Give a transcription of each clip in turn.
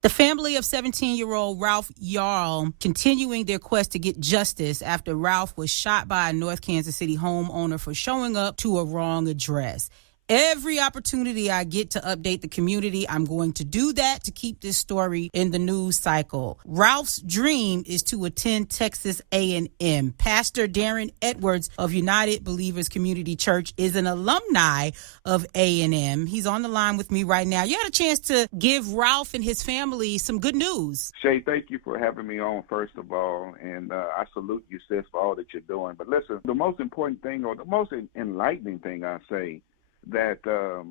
The family of 17-year-old Ralph Yarl continuing their quest to get justice after Ralph was shot by a North Kansas City homeowner for showing up to a wrong address. Every opportunity I get to update the community, I'm going to do that to keep this story in the news cycle. Ralph's dream is to attend Texas A&M. Pastor Darron Edwards of United Believers Community Church is an alumni of A&M. He's on the line with me right now. You had a chance to give Ralph and his family some good news. Shay, thank you for having me on, first of all, and I salute you, sis, for all that you're doing. But listen, the most important thing, or the most enlightening thing I say, that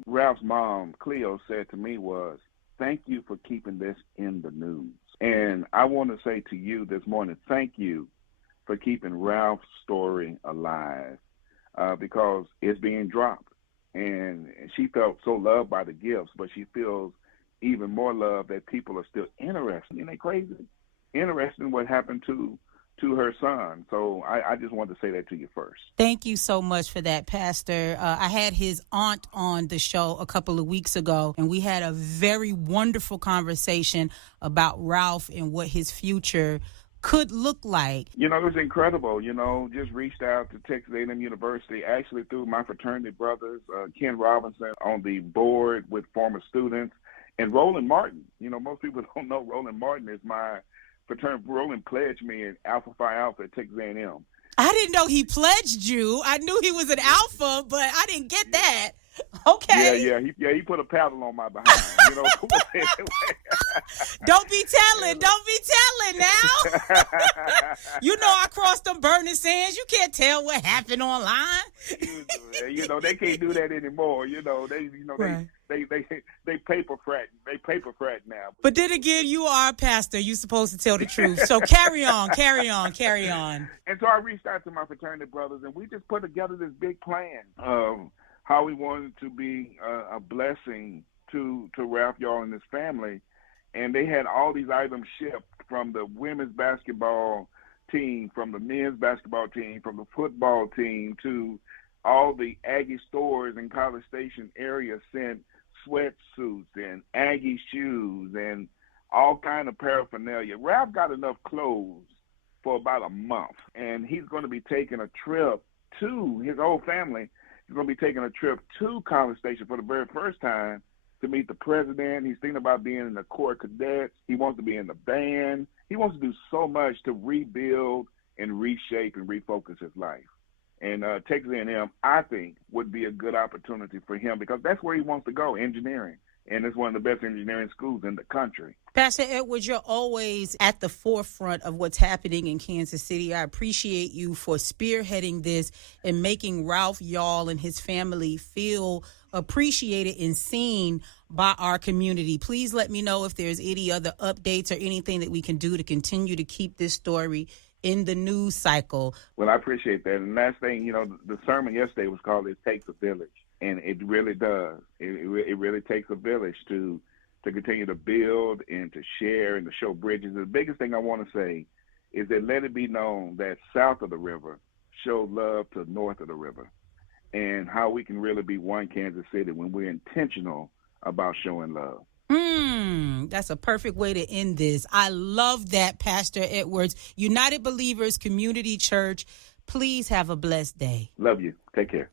Ralph's mom, Cleo, said to me was, thank you for keeping this in the news. And I want to say to you this morning, thank you for keeping Ralph's story alive because it's being dropped. And she felt so loved by the gifts, but she feels even more love that people are still interested. Isn't that crazy? Interested in what happened to her son. So I just wanted to say that to you first. Thank you so much for that, Pastor. I had his aunt on the show a couple of weeks ago, and we had a very wonderful conversation about Ralph and what his future could look like. You know, it was incredible. You know, just reached out to Texas A&M University, actually through my fraternity brothers, Ken Robinson on the board with former students, and Roland Martin. You know, most people don't know Roland Martin is my fraternity. Roland pledged me in Alpha Phi Alpha at Texas A&M. I didn't know he pledged you. I knew he was an Alpha, but I didn't get that. Okay. Yeah. He put a paddle on my behind. You know. Don't be telling now. You know I crossed them burning sands. You can't tell what happened online. You know they can't do that anymore. You know Right. they paper frat. They paper frat now. But then again, you are a pastor. You're supposed to tell the truth. So carry on. And so I reached out to my fraternity brothers, and we just put together this big plan of how we wanted to be a blessing to Ralph Yarl and his family. And they had all these items shipped from the women's basketball team, from the men's basketball team, from the football team, to all the Aggie stores in College Station area sent sweatsuits and Aggie shoes and all kind of paraphernalia. Ralph got enough clothes for about a month, and he's going to be taking a trip to his whole family. He's going to be taking a trip to College Station for the very first time to meet the president. He's thinking about being in the Corps of Cadets. He wants to be in the band. He wants to do so much to rebuild and reshape and refocus his life. And Texas A&M, I think, would be a good opportunity for him because that's where he wants to go, engineering. And it's one of the best engineering schools in the country. Pastor Edwards, you're always at the forefront of what's happening in Kansas City. I appreciate you for spearheading this and making Ralph Yarl and his family feel appreciated and seen by our community. Please let me know if there's any other updates or anything that we can do to continue to keep this story in the news cycle. Well, I appreciate that. And last thing, you know, the sermon yesterday was called It Takes a Village. And it really does. It really takes a village to continue to build and to share and to show bridges. The biggest thing I want to say is that let it be known that south of the river show love to north of the river, and how we can really be one Kansas City when we're intentional about showing love. That's a perfect way to end this. I love that, Pastor Edwards. United Believers Community Church, please have a blessed day. Love you. Take care.